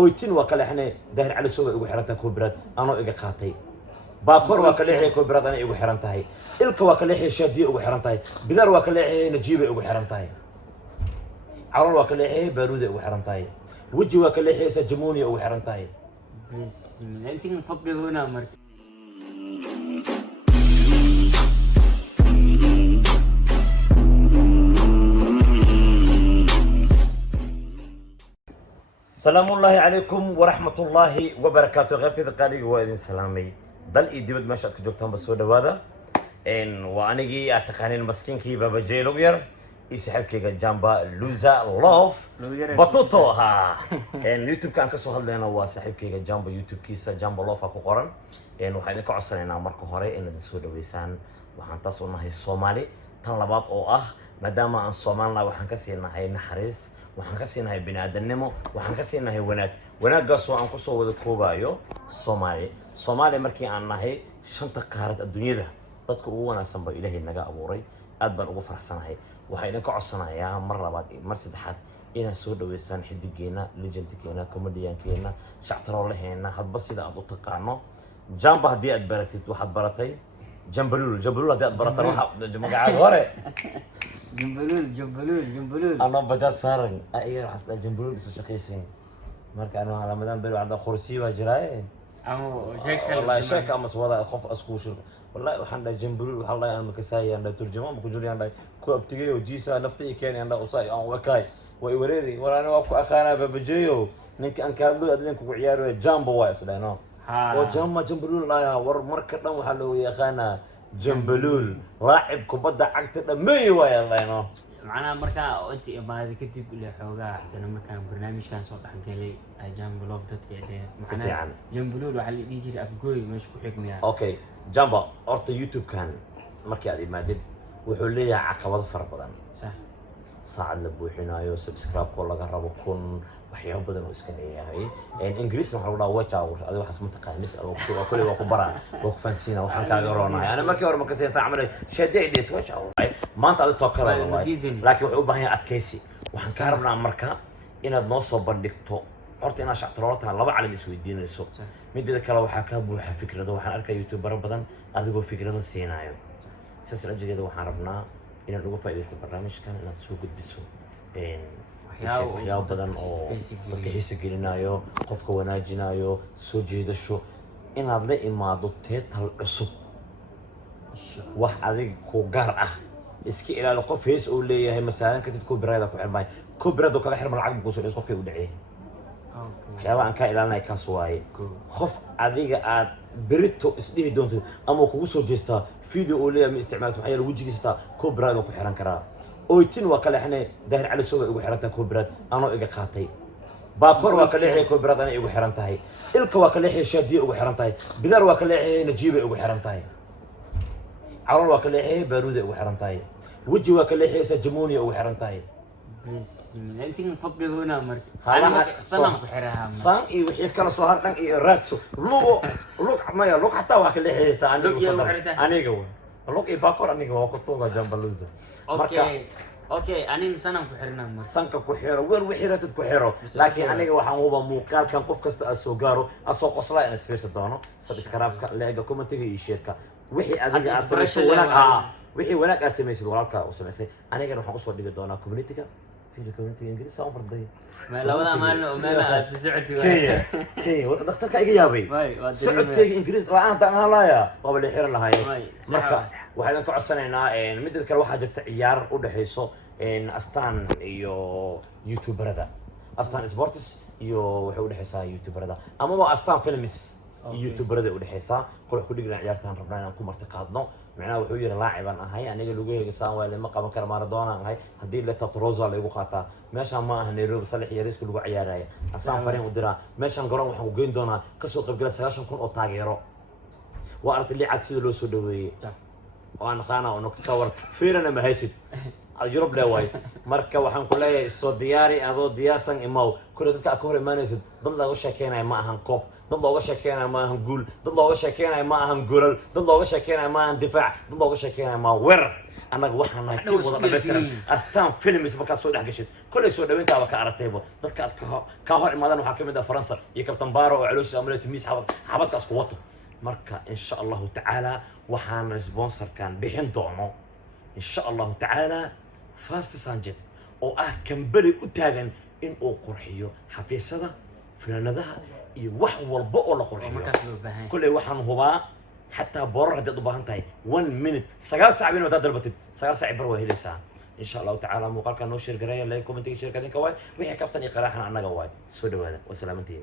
oytin waa kale xane daahir cali soo ugu xiran tahay koobrad anoo iga qaatay baakor waa kale xay koobrad ana igu xiran tahay ilka waa kale xay shaadiye ugu xiran tahay bidar waa kale xay najiibe ugu xiran tahay عرول وكله بارودة وحرنتاي وجه وكله سجموني وحرنتاي بسم الله انت نفضل هنا مرت سلام الله عليكم ورحمة الله وبركاته غير تذكاري وإذن سلامي ضل إيديود ما شاءت كجوكتان بسودة هذا إن وأنيجي أتقانين مسكين كي بابا جي لوغير يسحب كيجا جامبا لوزا لوف بطوطو ها إن يوتيوب كان كسو هالدينا وسحب كيجا جامبا يوتيوب كيسا جامبا لوف أكو قرن إن وحيدين كعصرين عمركو هوري إن السودة ويسان وحنتصونا هي الصومالي طلبات أو مادام أن صومالنا وحنكسينا هي نحرس وحنكسينا هي بني آدم وحنكسينا هي وناك قصوا أن قصوا وذا كوبايو صومالي مركي عنا هي شنطة قارة الدنيا ده dadku ugu wanaagsan ba ilaahay naga abuuray aad baan ugu faraxsanahay waxa idin ka codsanayaa mar labaad mar saddexaad inaan soo dhaweysaan xidigeena legendkeena comediankeena shactaro laheena hadba sida aad u taqaano jamba hadii aad baratid waxaad baratay jambalul hadii aad barataan waxa magacaaga hore jambalul ana badad saaran ay xasda jambalul isoo shaqeysan marka ana ramadan bari wada khursi waa jiray والله شك أمس وضع خوف أسكوشر والله وحنا جنبلول والله أنا مكساي أنا ترجمة مكجولي أنا كوب تيجي وجيسا نفتي كان أنا أصاي أو وكاي ويوريدي ولا أنا وأكو أخانا ببجيو نك أن كادو أدين كوب عيارو جامبو وايس لأنه وجامبا جنبلول لا يا ور مركز وحلو يا خانا جنبلول لاعب كوبدا عقد مي وايا الله ينو معنا مركا أنت ما هذا كتب اللي حوجا عندنا مركا برنامج كان صوت عن كلي جنب لوفدت كده معنا جنبلول وحلي يجي أفقوي مش كحكم يعني أوكي جنبا أرت يوتيوب كان مركا هذه ما دب وحولي عقبات فربضان صح ساعد لبوحنا سبسكرايب كل جربوا كون وحياة بدن وإسكندرية هاي إن إنجليز نحاول واتشاور هذا واحد اسمه تقاليد أو كل وكبرة وكفانسينا وحنا كاجرونا أنا ما كيور ما كثير تعمل شديد ديس واتشاور ما أنت هذا توكل والله لكن وحبها هي أتكيسي وحنا كهربنا أمريكا إن النص بردكتو عرفت أنا شعتراتها الله على مسويدين السوق مدة كلا وحكى بوح فكرة ده وحنا أركي يوتيوبر بدن هذا هو فكرة ده سينايو سلسلة جديدة وحنا ربنا إن الوقوف في البرنامج كان إن تسوق بسوق إن waxyaabo badan oo dadka xiisa gelinayo qofka wanaajinayo soo jeedasho inaad la imaado teetal cusub wax adig ku gaar ah iska ilaali qof hees oo leeyahay masaalan kadib copyright ku xirmay copyright oo kala xirma lacag buu soo dhis qofkii u dhacay waxyaabo aan ka ilaalinay kaas waaye qof adiga aad berito isdhihi doonto ama kugu soo jeestaa video oo leeyahay ma isticmaal waxyaalo wajigiisa copyright ku xiran karaa oytin waa kale xane daahir cali soo ugu xiran tahay koobrad anoo iga qaatay baakor waa kale xay koobrad ana igu xiran tahay ilka waa kale xay shaadiye ugu xiran tahay bidar waa kale xay najiibe ugu xiran tahay عرول وكله بارودة وحرنتاي وجه وكله سجموني وحرنتاي بسم الله انت نفضل هنا مرت صنم بحرها صن اي وحي كلا سو هردن اي رادسو لوق ما لوق حتى واكله حيسا اني جو لوق اي باكور اني جو كتوغا جنبلوزا اوكي اني صنم بحرنا صنك كحيرو وير وحيرتد كحيرو لكن اني waxaan huba muuqaalkan qof kasta soo gaaro asoo qoslaa in isfiirsa doono subscribe-ka leega comment-ga iyo share-ka wixii adiga aad sameeyso wanaag wixii wanaag aad sameeysid walaalka oo sameysay anigana waxaan u soo dhigi doonaa community-ga في community Ingiriis aan barday ما labada maalin oo meel aad socoti kay wada dhakhtarka iga yaabay socodkayga Ingiriis la'aan aan laaya waa la xiran lahaay marka waxaan ka codsanaynaa mid kale waxa jirta ciyaar u dhaxayso astaan iyo youtuberada astaan sports iyo waxa u dhaxaysa youtuberada ama waa astaan films youtuberada u dhaxaysa qurux ku dhigna ciyaartaan rabnaa inaan ku martiqaadno macnaha wuxuu yiri laaciban ahay aniga lugahayga saan waa lama qaban karo Maradona ahay hadii la tatroza la igu qaataa meesha ma aha Nairobi salix yariiska lagu ciyaaraya asaan fariin u diraa meeshan garoon waxaan u geyn doonaa ka soo qayb gala 9,000 oo taageero waa aragtay lacag sida loo soo dhaweeyay وأنا خانا ونكسور فيرنا ما هيشت يوروب لا واي مركا وحن كلها الصوت دياري أضو ديار سان إماو كل ذلك أكور ما نزل ضل وش كينا ما هم كوب ضل وش كينا ما هم جول ضل وش كينا ما هم جول ضل وش كينا ما هم دفاع ضل وش كينا ما ور annaga waxaan nahay Hadhow tii isku wada dhammaystiran dheelitihiin. astaan films markaad soo dhex gashid kolley soo dhaweyntaaba ka aragtayba dadka aad ka hor imaadaan waxaa ka mid ah faransa iyo kabtan baaro oo calooshiisa amalaysa miis xabadkaas ku wato marka insha allahu tacaala waxaan sponsorkan bixin doono insha allahu tacaala fast sanjet oo ah kambali u taagan in uu qurxiyo xafiisyada fanaanadaha iyo wax walba oo la oo qurxiyo markaas loo baahan yahay. كل واحد هو حتى بورر هدي ضبان تاي 1 minute سجال ساعة بين مدة ضربت سجال ساعة بروه هي ساعة إن شاء الله تعالى مقال كان نشر قراية لايك كومنتي شير كذا كواي وهي كفتني قراحنا عنا قواي سود وهذا وسلامتي